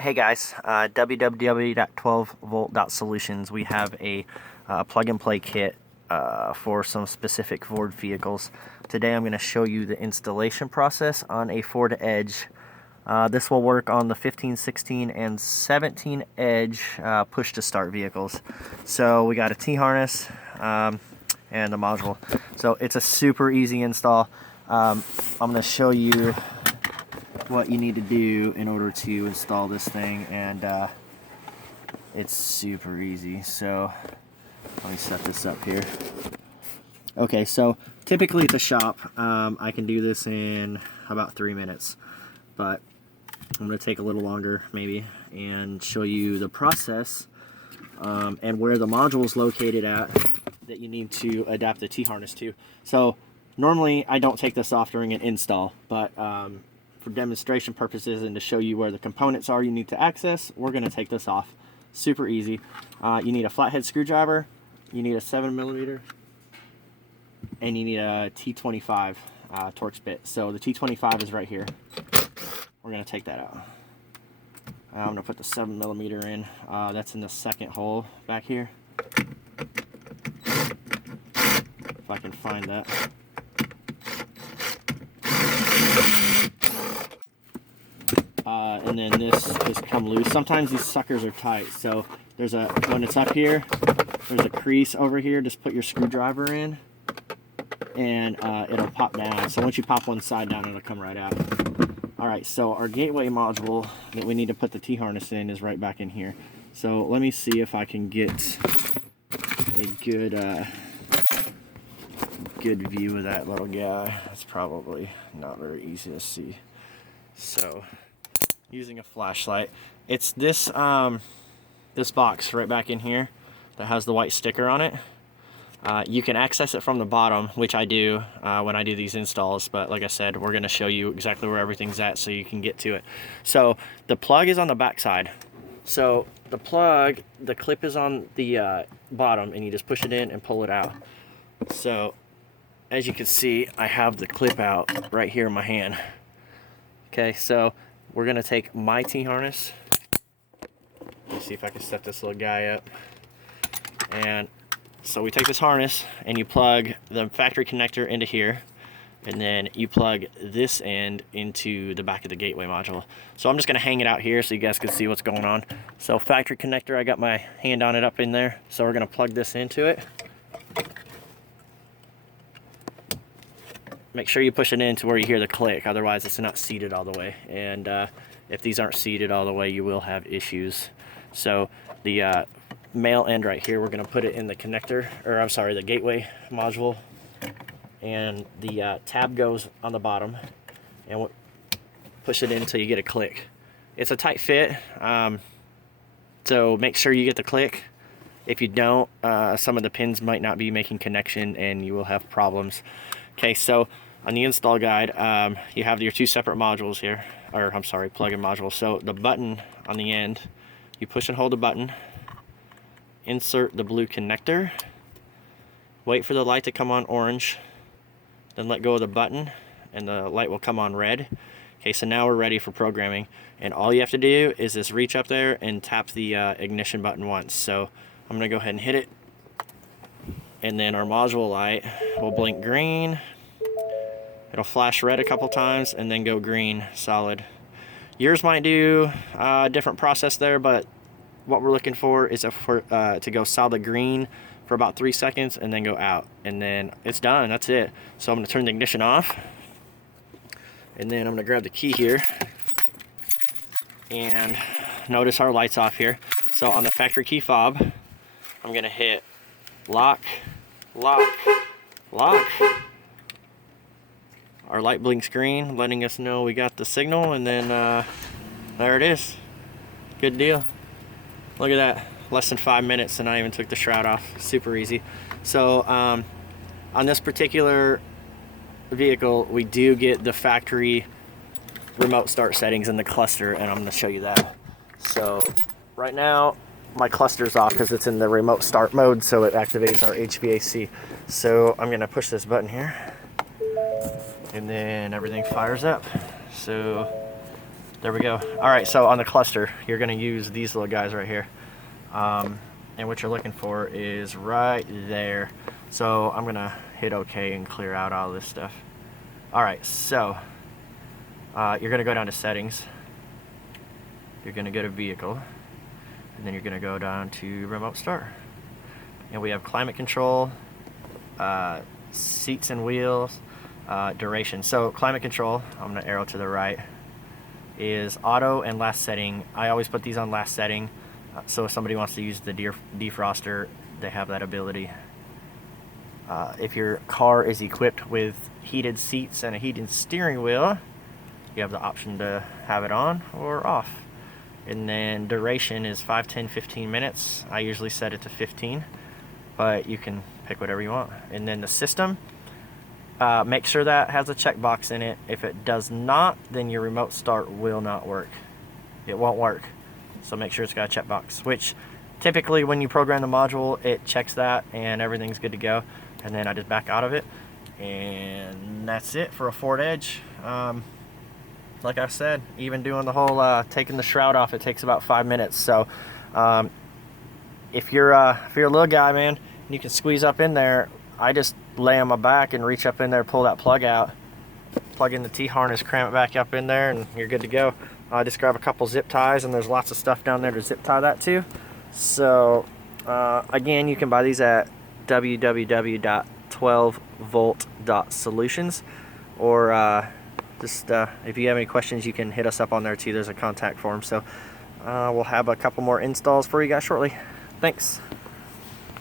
Hey guys, www.12volt.solutions. We have a plug-and-play kit for some specific Ford vehicles. Today I'm going to show you the installation process on a Ford Edge. This will work on the 15, 16, and 17 Edge push-to-start vehicles. So we got a T-harness and the module. So it's a super easy install. I'm going to show you what you need to do in order to install this thing, and it's super easy. So let me set this up here. Okay, so typically at the shop I can do this in about 3 minutes, but I'm going to take a little longer maybe and show you the process and where the module is located at that you need to adapt the T-harness to. So normally I don't take this off during an install, but for demonstration purposes and to show you where the components are you need to access, we're going to take this off. Super easy. You need a flathead screwdriver, you need a 7mm, and you need a T25 Torx bit. So the T25 is right here. We're going to take that out. I'm going to put the 7mm in. That's in the second hole back here. If I can find that. And then this just come loose. Sometimes these suckers are tight, so there's a, when it's up here, there's a crease over here. Just put your screwdriver in and it'll pop down. So once you pop one side down, it'll come right out. Alright, so our gateway module that we need to put the T-harness in is right back in here. So let me see if I can get a good view of that little guy. It's probably not very easy to see. So using a flashlight, it's this this box right back in here that has the white sticker on it. You can access it from the bottom, which I do when I do these installs, but like I said, we're going to show you exactly where everything's at so you can get to it. So the plug is on the back side. So the plug, the clip is on the bottom, and you just push it in and pull it out. So as you can see, I have the clip out right here in my hand. Okay, so we're going to take my T-harness. Let me see if I can set this little guy up. And so we take this harness and you plug the factory connector into here, and then you plug this end into the back of the gateway module. So I'm just going to hang it out here so you guys can see what's going on. So factory connector, I got my hand on it up in there. So we're going to plug this into it. Make sure you push it in to where you hear the click, otherwise it's not seated all the way. And if these aren't seated all the way, you will have issues. So the male end right here, we're going to put it in the connector, or I'm sorry, the gateway module, and the tab goes on the bottom, and we'll push it in until you get a click. It's a tight fit, so make sure you get the click. If you don't, some of the pins might not be making connection and you will have problems. Okay, so on the install guide, you have your two separate modules here, or I'm sorry, plug-in modules. So the button on the end, you push and hold the button, insert the blue connector, wait for the light to come on orange, then let go of the button and the light will come on red. Okay, so now we're ready for programming, and all you have to do is just reach up there and tap the ignition button once. So I'm going to go ahead and hit it, and then our module light will blink green. It'll flash red a couple times and then go green solid. Yours might do a different process there, but what we're looking for is to go solid green for about 3 seconds and then go out, and then it's done. That's it. So I'm going to turn the ignition off, and then I'm going to grab the key here, and notice our light's off here. So on the factory key fob, I'm going to hit lock, lock, lock. Our light blinks green, letting us know we got the signal, and then there it is. Good deal. Look at that, less than 5 minutes, and I even took the shroud off. Super easy. So on this particular vehicle, we do get the factory remote start settings in the cluster, and I'm going to show you that. So right now my cluster's off because it's in the remote start mode, so it activates our HVAC. So I'm going to push this button here, and then everything fires up. So There we go. All right, so on the cluster, you're gonna use these little guys right here. And what you're looking for is right there. So I'm gonna hit OK and clear out all this stuff. All right, so you're gonna go down to settings. You're gonna go to vehicle, and then you're gonna go down to remote start. And we have climate control, seats and wheels, duration. So climate control, I'm gonna arrow to the right, is auto and last setting. I always put these on last setting, so if somebody wants to use the defroster, they have that ability. If your car is equipped with heated seats and a heated steering wheel, you have the option to have it on or off. And then duration is 5, 10, 15 minutes. I usually set it to 15, but you can pick whatever you want. And then the system, make sure that has a checkbox in it. If it does not, then your remote start will not work. It won't work. So make sure it's got a checkbox, which typically when you program the module, it checks that and everything's good to go. And then I just back out of it, and that's it for a Ford Edge. Like I said, even doing the whole taking the shroud off, it takes about 5 minutes. So if you're a little guy, man, and you can squeeze up in there, I just lay on my back and reach up in there, pull that plug out, plug in the T-harness, cram it back up in there, and you're good to go. Just grab a couple zip ties, and there's lots of stuff down there to zip tie that to. So again, you can buy these at www.12volt.solutions, or just if you have any questions, you can hit us up on there too. There's a contact form. So we'll have a couple more installs for you guys shortly. Thanks.